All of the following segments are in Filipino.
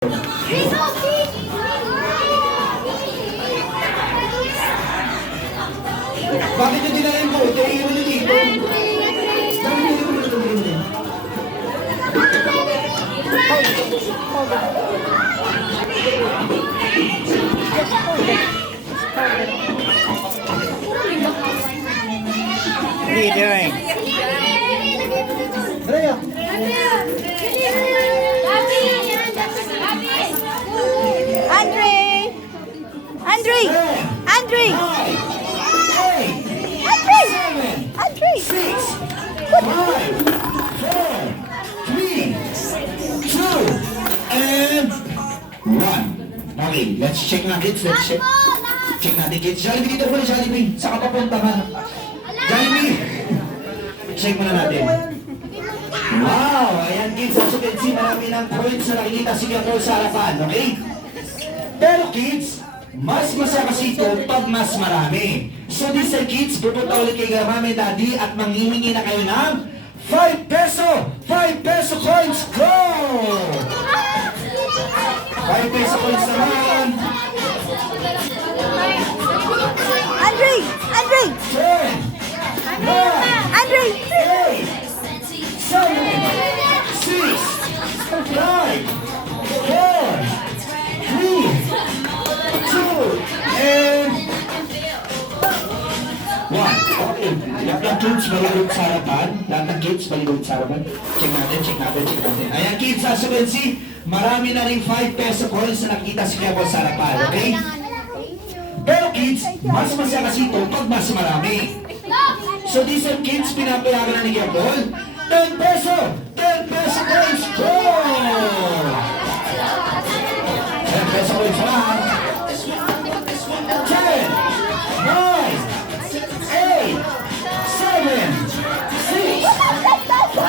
Bakit nyo dinalhin ko? Ito yung nyo dito. What are you doing? Raya. Andre! Andre! Andre! 9, 8, Andre! 7, 6, 5, 4, 3, 2, and 1. Okay, let's check natin. Let's check. Check natin, kids. Jollibee, dito po na Jollibee. Saka papunta ka. Jollibee! Check muna natin. Wow! Ayan, kids. As you can see, marami ng points na nakikita si Paul sa harapan. Okay? Pero kids, mas masaya kasi ito pag mas marami. So this time kids, pupunta ulit kay Mami Daddy at manghihingi na kayo ng 5 peso! 5 peso coins! Go! 5 peso coins naman! Andre! Andre! 10, 9, Andre! 8, 7, 6, 5, 4, 3, 2, and 1. Okay. Lahat ng kids, maligot sa harapan. Lahat ng kids, maligot sa harapan. Check natin, check natin, check natin. Ayan kids, as you can see, marami na rin 5 peso coins na nakita si Kuya Paul sa harapan. Okay? Pero kids, mas masaya kasi ito pag mas marami. So these are kids, pinapayagan na ni Kuya Paul. 10 peso! 10 peso coins! Go! 10 peso coins naman. 10, 9, 8, 7, 6, 5,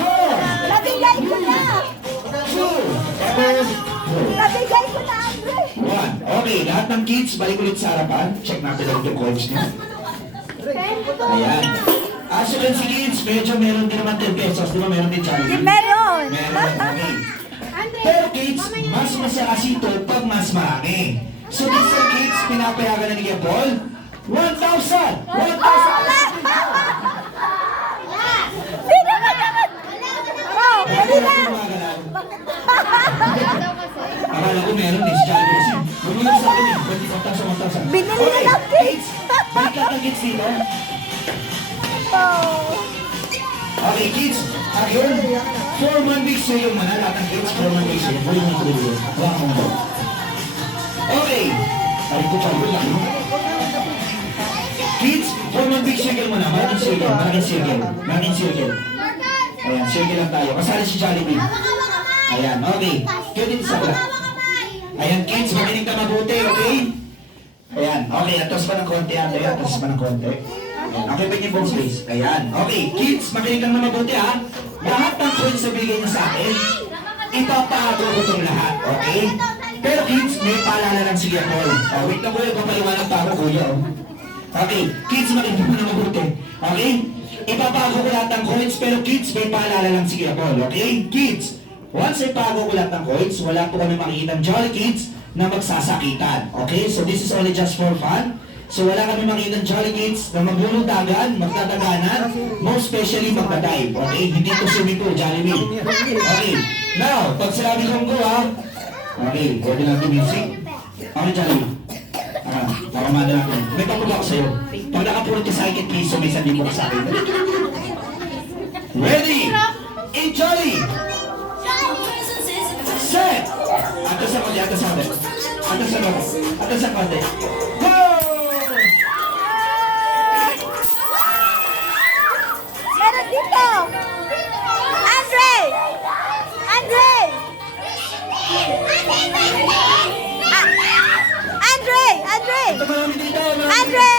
4, Nabigay ko na! 2, Nabigay ko na, Andre! 1. Okay, lahat ng kids, balik ulit sa harapan. Check natin lang yung coins niya. Ayan. As you can see kids, medyo meron din naman 10 pesos. Di ba meron din Jollibee? Meron! Meron, okay. Pero kids, mas masaya kasi ito pag mas marami. So these are kids, pinapayagan na ni Kuya Paul. 1,000! 1,000! Hindi naman naman! Oh, hindi na! Akala ko meron din si Jollibee kasi. Bumili sa akin eh. 1,000, 1,000. Binili na lang, kids! Balik lang ng kids dito. Oh. Okay, kids. Ayun. 4-month weeks na yung mga lahat ng kids. 4-month weeks na yung mga. Okay. Ay, ito pa yun. Kids, 4-month weeks na yung mga. Malaking circle. Malaking circle. Malaking circle. Ayan, circle lang tayo. Kasali si Jollibee. Ayan, okay. Kaya din sa bala. Ayan, kids. Makinig ka mabuti, okay? Ayan, okay. Atos pa ng konti, ate. Atos pa ng konti. Ayan, okay ba yung box space? Ayan. Okay, kids, makinig lang na mabuti ha. Lahat ng coins na bigay niya sa akin, ipapago ko itong lahat, okay? Pero kids, may paalala lang si Kuya Paul. Oh, wait lang kuya, papaliwanag pa ako kuya. Oh. Okay, kids, makinig mo na mabuti. Okay? Ipapago ko lahat ng coins, pero kids, may paalala lang si Kuya Paul, okay? Kids, once ipago ko lahat ng coins, wala po kami makikita ng Jolly Kids na magsasakitan. Okay? So this is only just for fun. So wala kami makita ng Jolly Kids na maglulundagan, magtataganan, most especially magdadive. Okay? Hindi to swimming pool, Jollibee. Okay. Now, pag sinabi kong go ha, okay, pwede lang yung music. Okay, Jollibee. Nakamada natin. May papulo ako sa'yo. Pag nakapulot ka sa akin, please, so may sandi mo ka sa akin. Ready? In Jolly! Set! Atas sa konti, atas sa konti. Atas sa konti. Atas sa konti. Go! Meron dito! Andre! Andre! Andre! Andre! Ito marami dito, marami. Andre!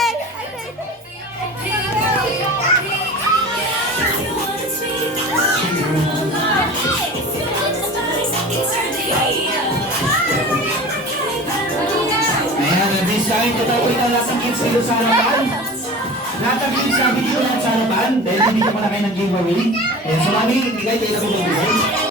Ayan, at this time, tatawin na lahat ng kids dito sa harapan. Lahat ng kids sabi dito lahat sa harapan. Dahil hindi ka pa na kayo ng giveaway. Ayan, so mami, bigay kayo na bigay.